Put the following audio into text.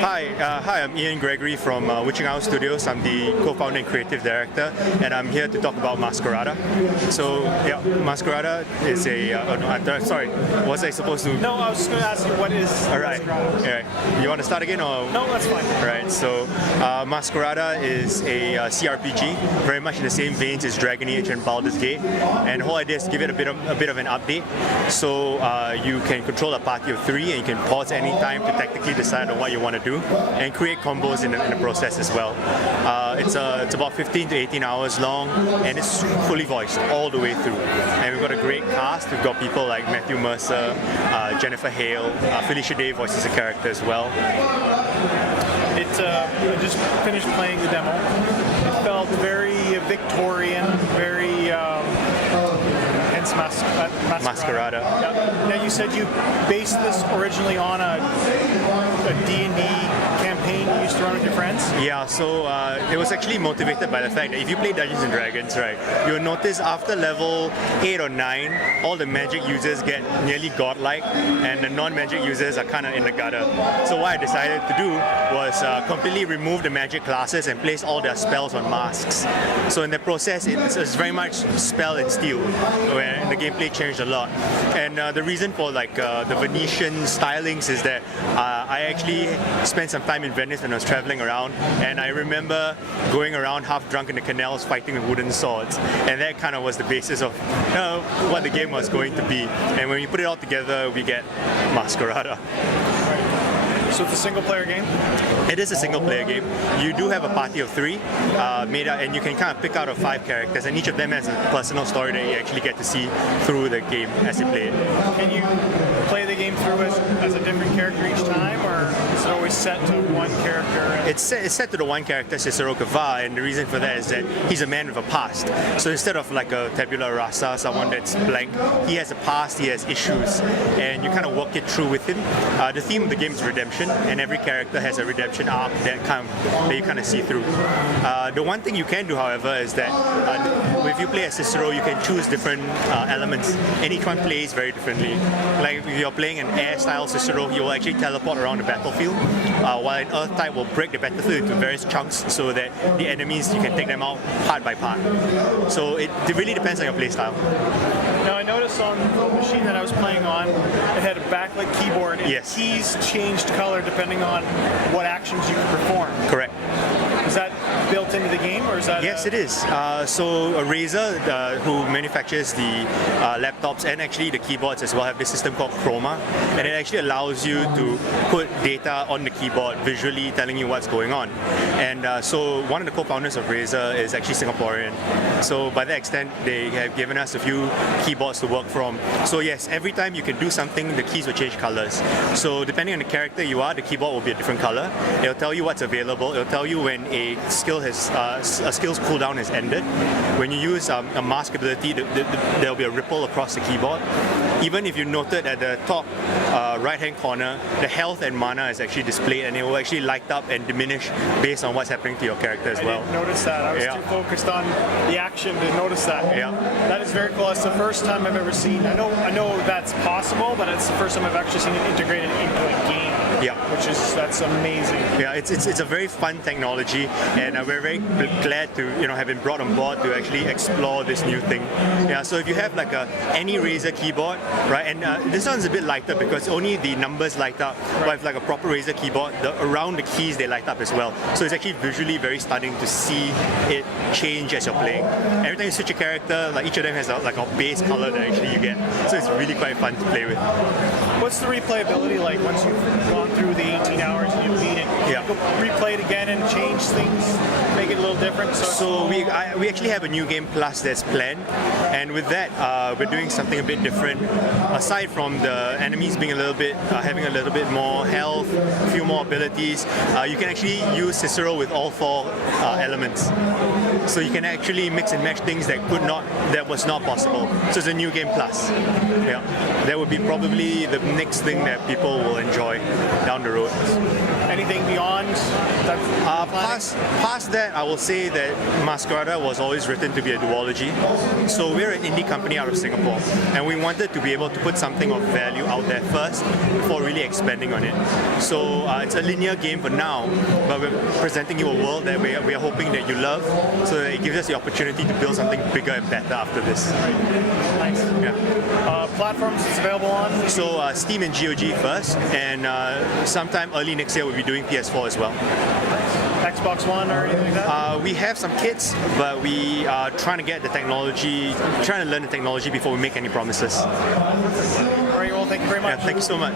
Hi, I'm Ian Gregory from Witching Hour Studios. I'm the co-founder and creative director, and I'm here to talk about Masquerada. So, yeah, Masquerada is a... sorry, was I supposed to... No, I was just going to ask you what is Masquerada. All right. You want to start again, or...? No, that's fine. All right, so Masquerada is a CRPG, very much in the same veins as Dragon Age and Baldur's Gate, and the whole idea is to give it a bit of an update. So you can control a party of 3, and you can pause any time to tactically decide on what you want to do, and create combos in the process as well. It's about 15 to 18 hours long, and it's fully voiced all the way through. And we've got a great cast. We've got people like Matthew Mercer, Jennifer Hale, Felicia Day voices the character as well. I just finished playing the demo. It felt very Victorian, very hence Masquerada. Masquerada. Now you said you based this originally on a D&D campaign you used to run with your friends? Yeah, so it was actually motivated by the fact that if you play Dungeons and Dragons, right, you'll notice after level 8 or 9, all the magic users get nearly godlike, and the non-magic users are kind of in the gutter. So what I decided to do was completely remove the magic classes and place all their spells on masks. So in the process, it's very much spell and steal, where the gameplay changed a lot. And the reason for like the Venetian stylings is that I actually spent some time in Venice when I was traveling around, and I remember going around half drunk in the canals fighting with wooden swords, and that kind of was the basis of what the game was going to be. And when we put it all together, we get Masquerada. So it's a single-player game? It is a single-player game. You do have a party of 3 made up, and you can kind of pick out of 5 characters, and each of them has a personal story that you actually get to see through the game as you play it. Can you play the game through as a different character each time, or is it always set to one character? It's set to the one character, Cicero Gavar, and the reason for that is that he's a man with a past. So instead of like a tabula rasa, someone that's blank, he has a past, he has issues, and you kind of work it through with him. The theme of the game is redemption, and every character has a redemption arc that you kind of see through. The one thing you can do, however, is that if you play as Cicero, you can choose different elements, and each one plays very differently. Like if you're playing an air-style Cicero, he will actually teleport around the battlefield, while an earth type will break the battlefield into various chunks so that the enemies, you can take them out part by part. So it really depends on your playstyle. Now I noticed on the machine that I was playing on, it had a backlit keyboard, and yes, keys changed color depending on what actions you could perform. Correct. Is that built into the game, or is that? Yes, it is. So Razer, who manufactures the laptops and actually the keyboards as well, have this system called Chroma, and it actually allows you to put data on the keyboard visually telling you what's going on. And so one of the co-founders of Razer is actually Singaporean. So by that extent, they have given us a few keyboards to work from. So yes, every time you can do something, the keys will change colors. So depending on the character you are, the keyboard will be a different color. It'll tell you what's available. It'll tell you when a skill has a skill's cooldown has ended. When you use a mask ability, there'll be a ripple across the keyboard. Even if you noted at the top right-hand corner, the health and mana is actually displayed, and it will actually light up and diminish based on what's happening to your character as well. I didn't notice that. I was too focused on the action to notice that. Yeah. That is very cool. It's the first time I've ever seen. I know that's possible, but it's the first time I've actually seen it integrated into a game. Yeah, that's amazing. Yeah, it's a very fun technology, and we're very glad to have been brought on board to actually explore this new thing. Yeah, so if you have like any Razer keyboard, right, and this one's a bit lighter because only the numbers light up. Right. But if like a proper Razer keyboard, around the keys they light up as well. So it's actually visually very stunning to see it change as you're playing. Every time you switch a character, like each of them has like a base color that actually you get. So it's really quite fun to play with. What's the replayability like once you've gone through the 18 hours and you beat it? Yeah. You replay it again and change things, make it a little different? So we actually have a new game plus that's planned, and with that we're doing something a bit different. Aside from the enemies being having a little bit more health, a few more abilities, you can actually use Cicero with all 4 elements. So you can actually mix and match things that was not possible. So it's a new game plus. Yeah, that would be probably the next thing that people will enjoy down the road. Anything beyond Past that, I will say that Masquerada was always written to be a duology. So we're an indie company out of Singapore, and we wanted to be able to put something of value out there first before really expanding on it. So it's a linear game for now, but we're presenting you a world that we are hoping that you love, so that it gives us the opportunity to build something bigger and better after this. Nice. Yeah. Platforms it's available on? So Steam and GOG first, and sometime early next year we'll be doing PS4 as well. Xbox One or anything like that? We have some kits, but we are trying to get the technology, trying to learn the technology before we make any promises. All right, well, thank you very much. Yeah, thank you so much.